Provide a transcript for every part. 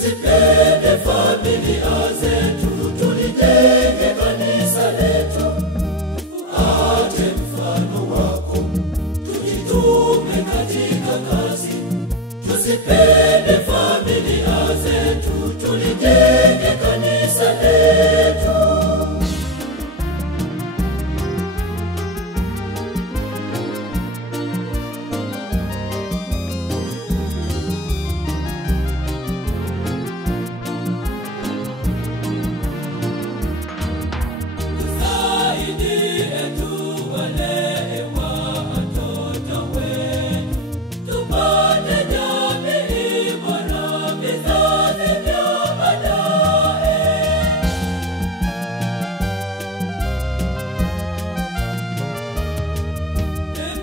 Tusipende familia zetu, tulijenge kanisa letu. Tufuate mfano wako, tujitume katika kazi. Tusipende familia zetu, tulijenge kanisa letu.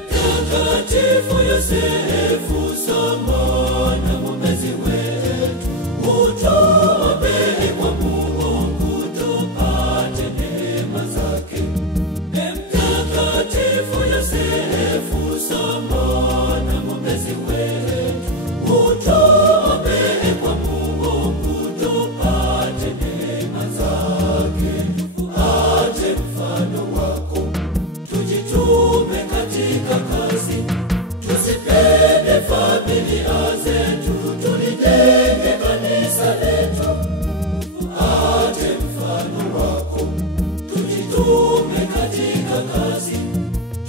Mtakatifu Yosefu Somo na Mwombezi wetu, utuombee kwa Mungu tupate neema zake. Mtakatifu Yosefu Somo na Mwombezi wetu, utuombee kwa Mungu tupate neema zake. Tufuate mfano wako, tujitume katika kazi. Tusipende familia zetu, tulijenge kanisa letu. Tufuate mfano wako, tujitume katika kazi.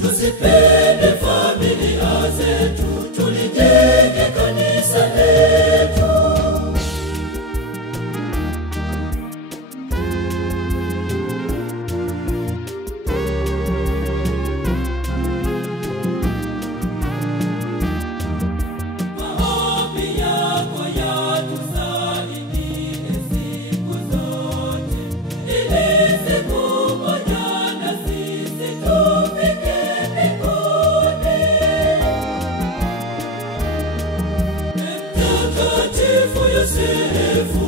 Tusipende familia zetu, tulijenge kanisa letu. Mtakatifu Yosefu